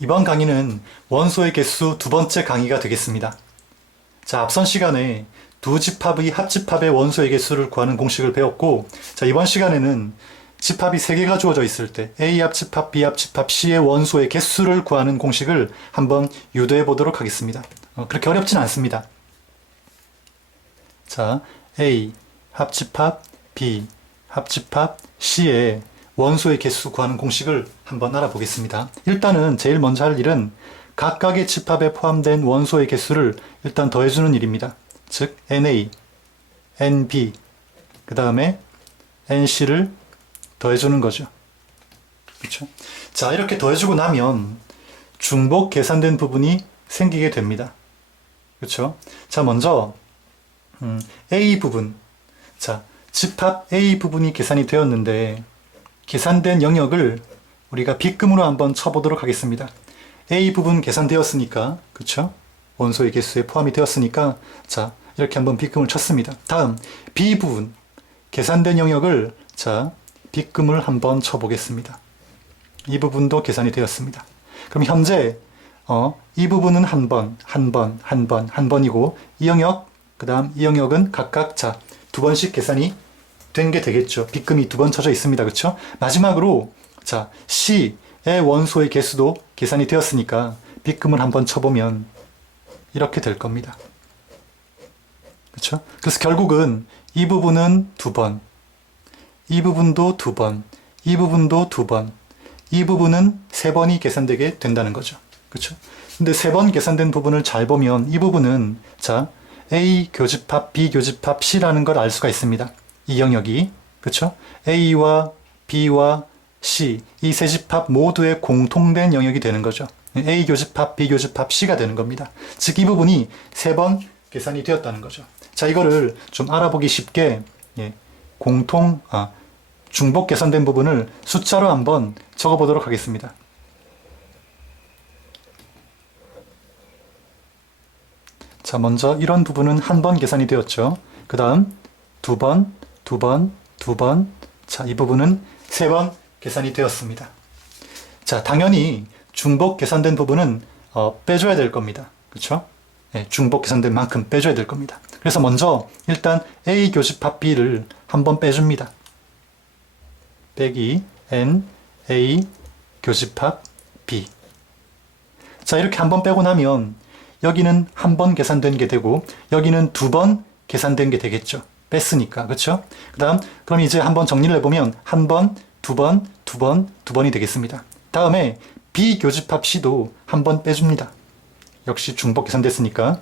이번 강의는 원소의 개수 두 번째 강의가 되겠습니다. 자, 앞선 시간에 두 집합의 합집합의 원소의 개수를 구하는 공식을 배웠고, 자, 이번 시간에는 집합이 3개가 주어져 있을 때 A 합집합, B 합집합, C의 원소의 개수를 구하는 공식을 한번 유도해 보도록 하겠습니다. 그렇게 어렵진 않습니다. 자, A 합집합, B 합집합, C의 원소의 개수 구하는 공식을 한번 알아보겠습니다. 일단은 제일 먼저 할 일은 각각의 집합에 포함된 원소의 개수를 일단 더해주는 일입니다. 즉 NA, NB, 그 다음에 NC를 더해주는 거죠. 그렇죠? 자, 이렇게 더해주고 나면 중복 계산된 부분이 생기게 됩니다. 그렇죠? 자, 먼저 A 부분, 자, 집합 A 부분이 계산이 되었는데 계산된 영역을 우리가 빗금으로 한번 쳐보도록 하겠습니다. A 부분 계산되었으니까, 그쵸? 원소의 개수에 포함이 되었으니까, 자, 이렇게 한번 빗금을 쳤습니다. 다음, B 부분 계산된 영역을, 자, 빗금을 한번 쳐보겠습니다. 이 부분도 계산이 되었습니다. 그럼 현재, 이 부분은 한 번이고, 이 영역, 그 다음 이 영역은 각각, 자, 2번씩 계산이 된 게 되겠죠. 빗금이 2번 쳐져 있습니다. 그쵸? 마지막으로, 자, C의 원소의 개수도 계산이 되었으니까 빗금을 한번 쳐보면 이렇게 될 겁니다. 그쵸? 그래서 결국은 이 부분은 2번, 이 부분도 2번, 이 부분도 2번, 이 부분은 3번이 계산되게 된다는 거죠. 그쵸? 근데 3번 계산된 부분을 잘 보면 이 부분은, 자, A 교집합, B 교집합, C라는 걸 알 수가 있습니다. 이 영역이, 그쵸? A와 B와 C, 이 세 집합 모두의 공통된 영역이 되는 거죠. A 교집합, B 교집합, C가 되는 겁니다. 즉, 이 부분이 3번 계산이 되었다는 거죠. 자, 이거를 좀 알아보기 쉽게, 중복 계산된 부분을 숫자로 한번 적어보도록 하겠습니다. 자, 먼저 이런 부분은 한 번 계산이 되었죠. 그 다음 2번, 2번, 2번. 자, 이 부분은 3번 계산이 되었습니다. 자, 당연히 중복 계산된 부분은 빼줘야 될 겁니다. 그렇죠? 네, 중복 계산된 만큼 빼줘야 될 겁니다. 그래서 먼저 일단 A 교집합 B를 한번 빼줍니다. 빼기 N, A 교집합 B. 자, 이렇게 한번 빼고 나면 여기는 한 번 계산된 게 되고 여기는 2번 계산된 게 되겠죠. 뺐으니까. 그렇죠? 그럼 이제 한번 정리를 해보면 한 번, 2번, 2번, 2번이 되겠습니다. 다음에 B 교집합 C도 한 번 빼줍니다. 역시 중복 계산됐으니까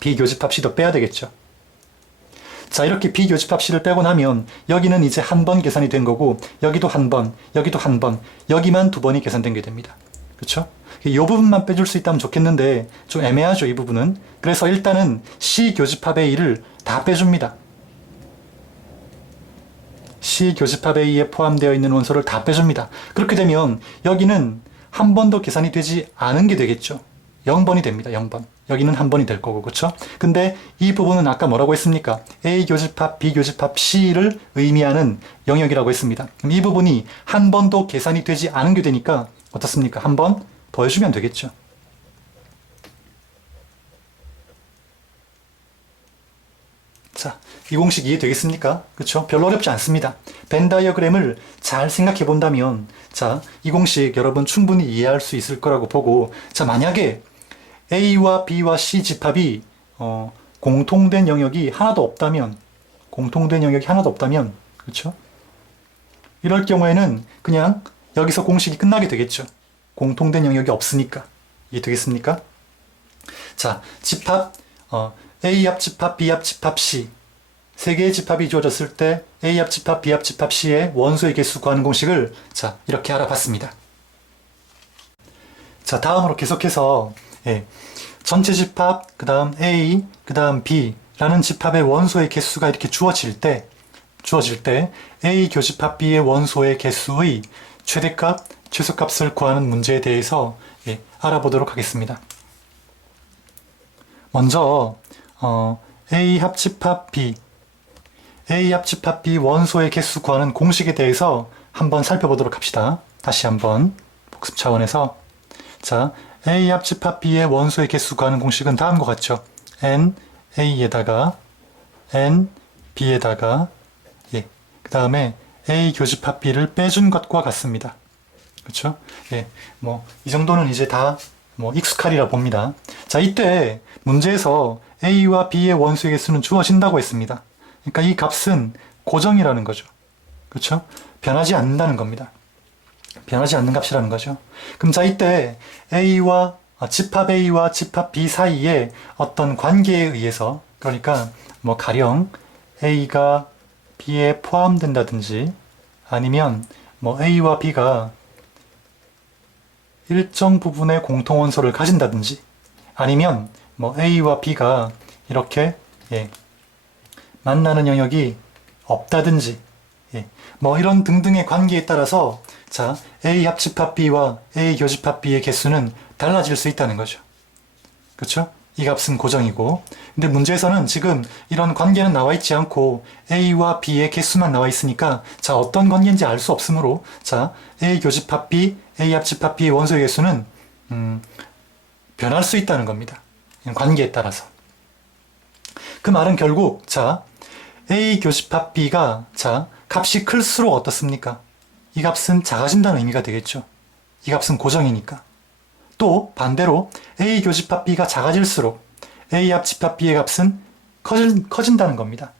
B 교집합 C도 빼야 되겠죠. 자, 이렇게 B 교집합 C를 빼고 나면 여기는 이제 한 번 계산이 된 거고 여기도 한 번, 여기도 한 번, 여기만 2번이 계산된 게 됩니다. 그렇죠? 이 부분만 빼줄 수 있다면 좋겠는데 좀 애매하죠, 이 부분은. 그래서 일단은 C 교집합 A를 다 빼줍니다. C 교집합 A에 포함되어 있는 원소를 다 빼줍니다. 그렇게 되면 여기는 한 번도 계산이 되지 않은 게 되겠죠. 0번이 됩니다. 0번. 여기는 한 번이 될 거고, 그렇죠? 근데 이 부분은 아까 뭐라고 했습니까? A 교집합, B 교집합, C를 의미하는 영역이라고 했습니다. 그럼 이 부분이 한 번도 계산이 되지 않은 게 되니까 어떻습니까? 한 번 더해주면 되겠죠. 자, 이 공식 이해되겠습니까? 그렇죠? 별로 어렵지 않습니다. 벤 다이어그램을 잘 생각해 본다면, 자, 이 공식 여러분 충분히 이해할 수 있을 거라고 보고, 자, 만약에 A와 B와 C 집합이 공통된 영역이 하나도 없다면, 그렇죠? 이럴 경우에는 그냥 여기서 공식이 끝나게 되겠죠. 공통된 영역이 없으니까. 이해되겠습니까? 자, 집합 A 합집합, B 합집합, C. 3개의 집합이 주어졌을 때 A 합집합, B 합집합, C의 원소의 개수 구하는 공식을, 자, 이렇게 알아봤습니다. 자, 다음으로 계속해서 전체 집합, 그 다음 A, 그 다음 B 라는 집합의 원소의 개수가 이렇게 주어질 때 A 교집합 B의 원소의 개수의 최대값, 최소값을 구하는 문제에 대해서 알아보도록 하겠습니다. 먼저 A 합집합 B 원소의 개수 구하는 공식에 대해서 한번 살펴보도록 합시다. 다시 한번 복습 차원에서, 자, A 합집합 B의 원소의 개수 구하는 공식은 다음과 같죠. N, A에다가 N, B에다가 예, 그 다음에 A 교집합 B를 빼준 것과 같습니다. 그렇죠? 예, 뭐 이 정도는 이제 다 뭐 익숙하리라 봅니다. 자, 이때 문제에서 A와 B의 원소의 개수는 주어진다고 했습니다. 그러니까 이 값은 고정이라는 거죠. 그렇죠? 변하지 않는다는 겁니다. 변하지 않는 값이라는 거죠. 그럼 자, 이때 집합 A와 집합 B 사이에 어떤 관계에 의해서, 그러니까 뭐 가령 A가 B에 포함된다든지 아니면 뭐 A와 B가 일정 부분의 공통원소를 가진다든지 아니면 뭐 A와 B가 이렇게 만나는 영역이 없다든지 뭐 이런 등등의 관계에 따라서 자, A 합집합 B와 A 교집합 B의 개수는 달라질 수 있다는 거죠. 그렇죠? 이 값은 고정이고, 근데 문제에서는 지금 이런 관계는 나와 있지 않고 A와 B의 개수만 나와 있으니까 자, 어떤 관계인지 알 수 없으므로 자, A 교집합 B, A 합집합 B의 원소의 개수는 변할 수 있다는 겁니다. 관계에 따라서. 그 말은 결국 자, A 교집합 B가 자, 값이 클수록 어떻습니까? 이 값은 작아진다는 의미가 되겠죠. 이 값은 고정이니까. 또 반대로 A 교집합 B가 작아질수록 A 합집합 B의 값은 커진다는 겁니다.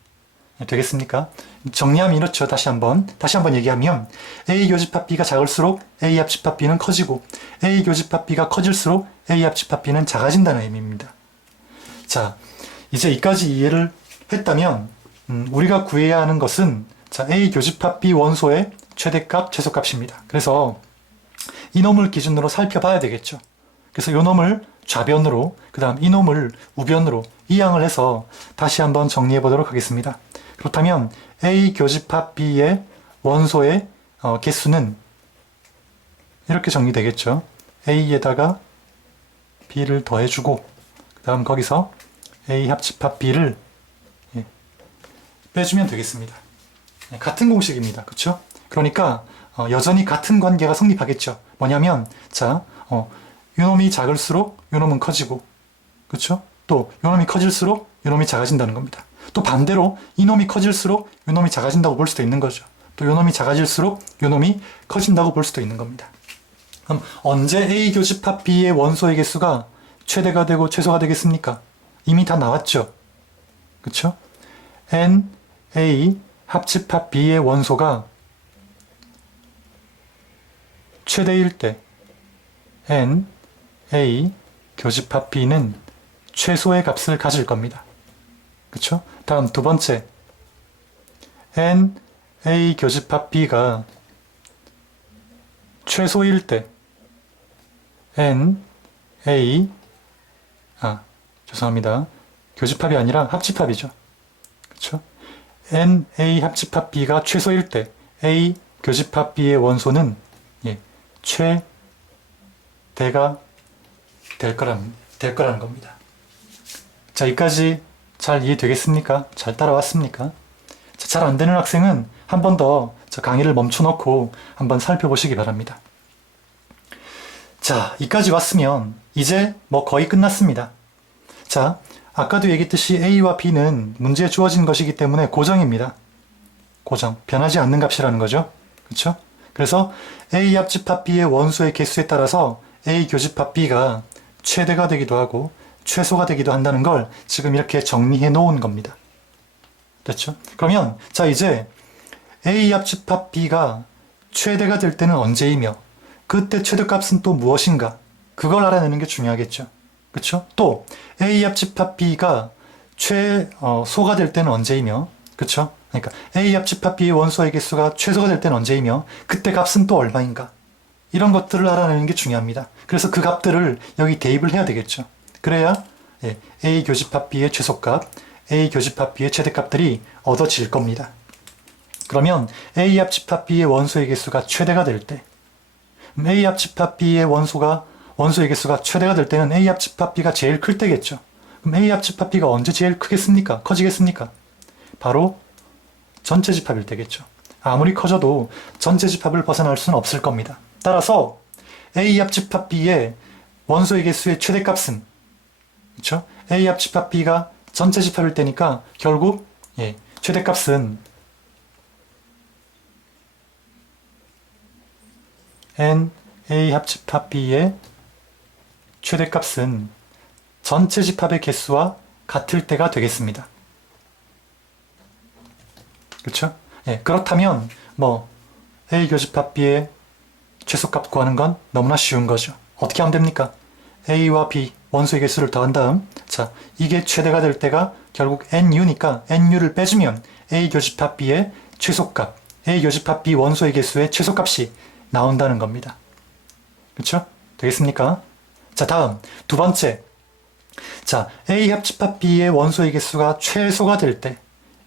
되겠습니까? 정리하면 이렇죠. 다시 한번 얘기하면 A 교집합 B가 작을수록 A 합집합 B는 커지고 A 교집합 B가 커질수록 A 합집합 B는 작아진다는 의미입니다. 자, 이제 이까지 이해를 했다면 우리가 구해야 하는 것은 자, A 교집합 B 원소의 최대값, 최소값입니다. 그래서 이놈을 기준으로 살펴봐야 되겠죠. 그래서 이놈을 좌변으로, 그 다음 이놈을 우변으로 이항을 해서 다시 한번 정리해 보도록 하겠습니다. 그렇다면 A 교집합 B의 원소의 개수는 이렇게 정리되겠죠. A에다가 B를 더해주고 그 다음 거기서 A 합집합 B를 빼주면 되겠습니다. 같은 공식입니다. 그렇죠? 그러니까 여전히 같은 관계가 성립하겠죠. 뭐냐면 자, 요놈이 작을수록 요놈은 커지고, 그렇죠? 또 요놈이 커질수록 요놈이 작아진다는 겁니다. 또 반대로 이놈이 커질수록 요놈이 작아진다고 볼 수도 있는 거죠. 또 요놈이 작아질수록 요놈이 커진다고 볼 수도 있는 겁니다. 그럼 언제 A 교집합 B의 원소의 개수가 최대가 되고 최소가 되겠습니까? 이미 다 나왔죠. 그렇죠? N, A 합집합 B의 원소가 최대일 때 N, A 교집합 B는 최소의 값을 가질 겁니다. 그쵸? 다음 두 번째 N, A 교집합 B가 최소일 때 N, A 죄송합니다. 교집합이 아니라 합집합이죠. 그쵸? N, A 합집합 B가 최소일 때 A 교집합 B의 원소는 최대가 될 거라는 겁니다. 자, 여기까지 잘 이해되겠습니까? 잘 따라왔습니까? 잘 안 되는 학생은 한 번 더 강의를 멈춰놓고 한번 살펴보시기 바랍니다. 자, 여기까지 왔으면 이제 뭐 거의 끝났습니다. 자, 아까도 얘기했듯이 A와 B는 문제에 주어진 것이기 때문에 고정입니다. 고정, 변하지 않는 값이라는 거죠. 그렇죠? 그래서 A 합집합 B의 원소의 개수에 따라서 A 교집합 B가 최대가 되기도 하고 최소가 되기도 한다는 걸 지금 이렇게 정리해 놓은 겁니다. 됐죠? 그러면 자, 이제 A 합집합 B가 최대가 될 때는 언제이며 그때 최대값은 또 무엇인가, 그걸 알아내는 게 중요하겠죠. 그렇죠? 또 A 합집합 B가 최소가 될 때는 언제이며, 그렇죠? 그러니까 A 합집합 B의 원소의 개수가 최소가 될 때는 언제이며 그때 값은 또 얼마인가, 이런 것들을 알아내는 게 중요합니다. 그래서 그 값들을 여기 대입을 해야 되겠죠. 그래야 A 교집합 B의 최소값, A 교집합 B의 최대값들이 얻어질 겁니다. 그러면 A 합집합 B의 원소의 개수가 최대가 될 때, A 합집합 B의 원소의 개수가 최대가 될 때는 A 합집합 B가 제일 클 때겠죠. 그럼 A 합집합 B가 언제 제일 크겠습니까? 커지겠습니까? 바로 전체 집합일 때겠죠. 아무리 커져도 전체 집합을 벗어날 수는 없을 겁니다. 따라서 A 합집합 B의 원소의 개수의 최대값은, 그쵸? A 합집합 B가 전체 집합일 때니까 결국 최대값은 N A 합집합 B의 최대값은 전체 집합의 개수와 같을 때가 되겠습니다. 그렇죠? 그렇다면 뭐 A 교집합 B의 최소값 구하는 건 너무나 쉬운 거죠. 어떻게 하면 됩니까? A와 B 원소의 개수를 더한 다음, 자, 이게 최대가 될 때가 결국 NU니까 NU를 빼주면 A 교집합 B의 최소값, A 교집합 B 원소의 개수의 최소값이 나온다는 겁니다. 그렇죠? 되겠습니까? 자, 다음 두 번째. 자, A 합집합 B의 원소의 개수가 최소가 될 때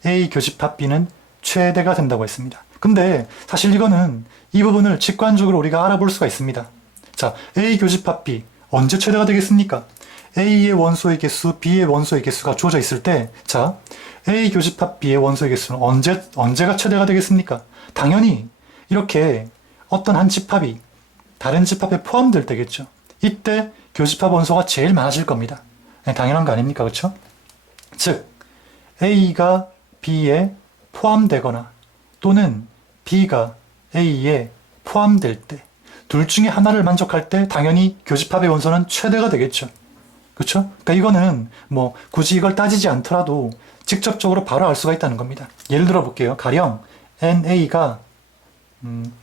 A 교집합 B는 최대가 된다고 했습니다. 근데 사실 이거는 이 부분을 직관적으로 우리가 알아볼 수가 있습니다. 자, A 교집합 B 언제 최대가 되겠습니까? A의 원소의 개수, B의 원소의 개수가 주어져 있을 때, 자, A 교집합 B의 원소의 개수는 언제가 최대가 되겠습니까? 당연히 이렇게 어떤 한 집합이 다른 집합에 포함될 때겠죠. 이때 교집합 원소가 제일 많아질 겁니다. 당연한 거 아닙니까? 그렇죠? 즉, A가 B에 포함되거나 또는 B가 A에 포함될 때, 둘 중에 하나를 만족할 때 당연히 교집합의 원소는 최대가 되겠죠. 그렇죠? 그러니까 이거는 뭐 굳이 이걸 따지지 않더라도 직접적으로 바로 알 수가 있다는 겁니다. 예를 들어 볼게요. 가령 NA가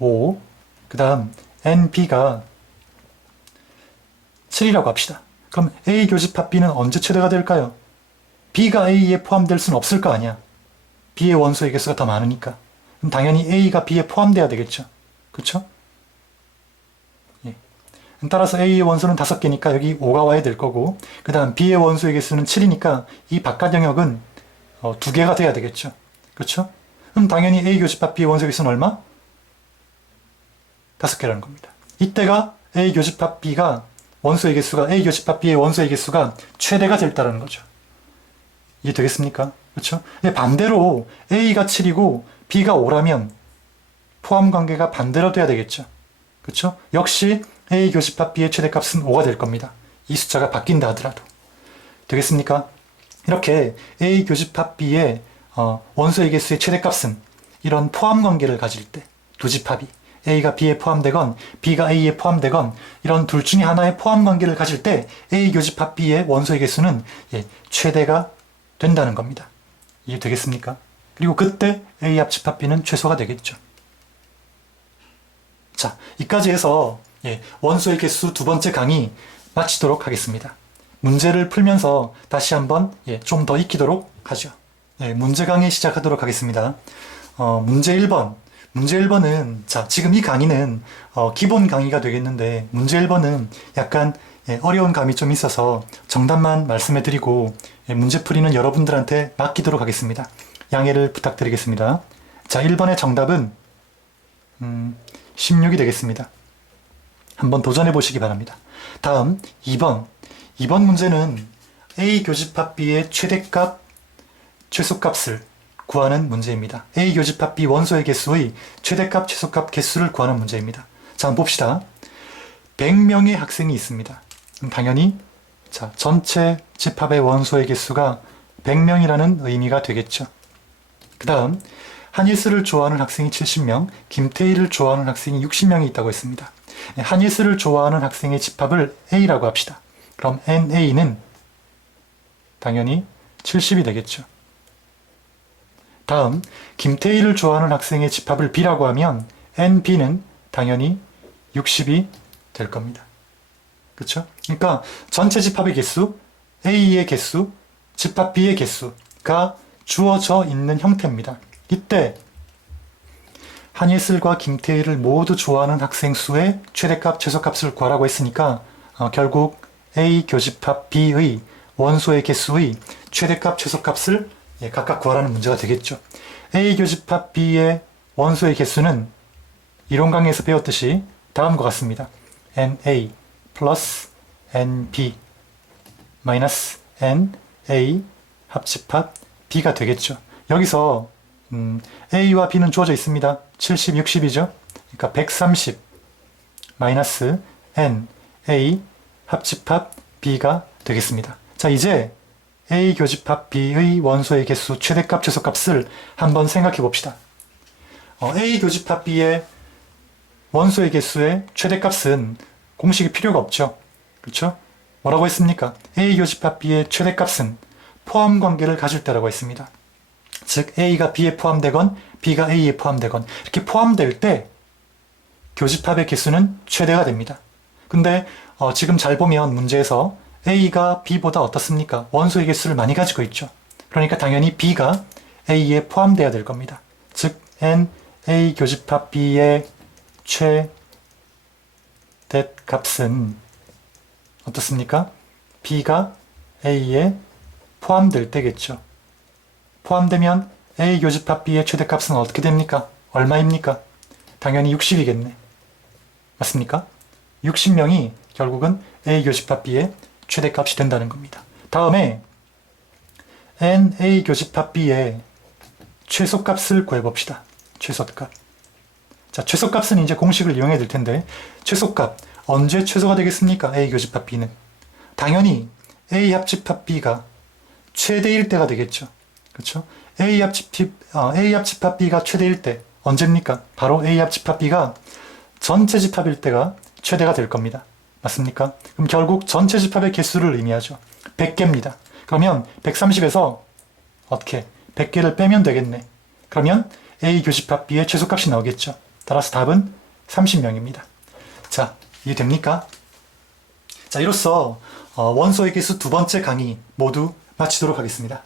5, 그 다음 NB가 7이라고 합시다. 그럼 A 교집합 B는 언제 최대가 될까요? B가 A에 포함될 수는 없을 거 아니야. B의 원소의 개수가 더 많으니까. 그럼 당연히 A가 B에 포함돼야 되겠죠. 그렇죠? 따라서 A의 원소는 5개니까 여기 5가 와야 될 거고, 그 다음 B의 원소의 개수는 7이니까 이 바깥 영역은 2개가 돼야 되겠죠. 그렇죠? 그럼 당연히 A 교집합 B의 원소의 개수는 얼마? 5개라는 겁니다. 이때가 A 교집합 B가 원소의 개수가 A 교집합 B의 원소의 개수가 최대가 됐다는 거죠. 이해 되겠습니까? 그렇죠? 반대로 A가 7이고 B가 5라면 포함 관계가 반대로 돼야 되겠죠. 그렇죠? 역시 A 교집합 B의 최대값은 5가 될 겁니다. 이 숫자가 바뀐다 하더라도. 되겠습니까? 이렇게 A 교집합 B의 원소의 개수의 최대값은 이런 포함 관계를 가질 때, 두 집합이 A가 B에 포함되건 B가 A에 포함되건 이런 둘 중에 하나의 포함 관계를 가질 때 A 교집합 B의 원소의 개수는 최대가 된다는 겁니다. 이해 되겠습니까? 그리고 그때 A 합집합 B는 최소가 되겠죠. 자, 이까지 해서 원소의 개수 두 번째 강의 마치도록 하겠습니다. 문제를 풀면서 다시 한번 좀 더 익히도록 하죠. 문제 강의 시작하도록 하겠습니다. 문제 1번. 문제 1번은, 자, 지금 이 강의는 기본 강의가 되겠는데, 문제 1번은 약간 어려운 감이 좀 있어서 정답만 말씀해 드리고, 문제 풀이는 여러분들한테 맡기도록 하겠습니다. 양해를 부탁드리겠습니다. 자, 1번의 정답은 16이 되겠습니다. 한번 도전해 보시기 바랍니다. 다음 2번. 2번 문제는 A 교집합 B의 최대값, 최소값을 구하는 문제입니다. A 교집합 B 원소의 개수의 최대값, 최소값 개수를 구하는 문제입니다. 자, 한번 봅시다. 100명의 학생이 있습니다. 당연히 자, 전체 집합의 원소의 개수가 100명이라는 의미가 되겠죠. 그 다음 한예슬을 좋아하는 학생이 70명, 김태희를 좋아하는 학생이 60명이 있다고 했습니다. 한예슬을 좋아하는 학생의 집합을 A라고 합시다. 그럼 NA는 당연히 70이 되겠죠. 다음 김태희를 좋아하는 학생의 집합을 B라고 하면 NB는 당연히 60이 될 겁니다. 그렇죠? 그러니까 전체 집합의 개수, A의 개수, 집합 B의 개수가 주어져 있는 형태입니다. 이때 한예슬과 김태희를 모두 좋아하는 학생 수의 최대값, 최소값을 구하라고 했으니까 결국 A 교집합 B의 원소의 개수의 최대값, 최소값을 각각 구하라는 문제가 되겠죠. A 교집합 B의 원소의 개수는 이론 강의에서 배웠듯이 다음과 같습니다. NA 플러스 NB 마이너스 NA 합집합 B가 되겠죠. 여기서 A와 B는 주어져 있습니다. 70, 60이죠. 그러니까 130 마이너스 NA 합집합 B가 되겠습니다. 자, 이제 A 교집합 B의 원소의 개수 최대값, 최소값을 한번 생각해 봅시다. A 교집합 B의 원소의 개수의 최대값은 공식이 필요가 없죠. 그렇죠? 뭐라고 했습니까? A 교집합 B의 최대값은 포함 관계를 가질 때라고 했습니다. 즉 A가 B에 포함되건 B가 A에 포함되건 이렇게 포함될 때 교집합의 개수는 최대가 됩니다. 근데 지금 잘 보면 문제에서 A가 B보다 어떻습니까? 원소의 개수를 많이 가지고 있죠. 그러니까 당연히 B가 A에 포함되어야 될 겁니다. 즉 N A 교집합 B의 최대값은 어떻습니까? B가 A에 포함될 때겠죠. 포함되면 A 교집합 B의 최대값은 어떻게 됩니까? 얼마입니까? 당연히 60이겠네. 맞습니까? 60명이 결국은 A 교집합 B의 최대값이 된다는 겁니다. 다음에 N A 교집합 B의 최소값을 구해봅시다. 최소값. 자, 최소값은 이제 공식을 이용해야 될 텐데 최소값 언제 최소가 되겠습니까? A 교집합 B는 당연히 A 합집합 B가 최대일 때가 되겠죠. 그렇죠? A 합집합 B가 최대일 때 언제입니까? 바로 A 합집합 B가 전체 집합일 때가 최대가 될 겁니다. 맞습니까? 그럼 결국 전체 집합의 개수를 의미하죠. 100개입니다. 그러면 130에서 어떻게 100개를 빼면 되겠네. 그러면 A 교집합 B의 최소값이 나오겠죠. 따라서 답은 30명입니다. 자, 이해됩니까? 자, 이로써 원소의 개수 두 번째 강의 모두 마치도록 하겠습니다.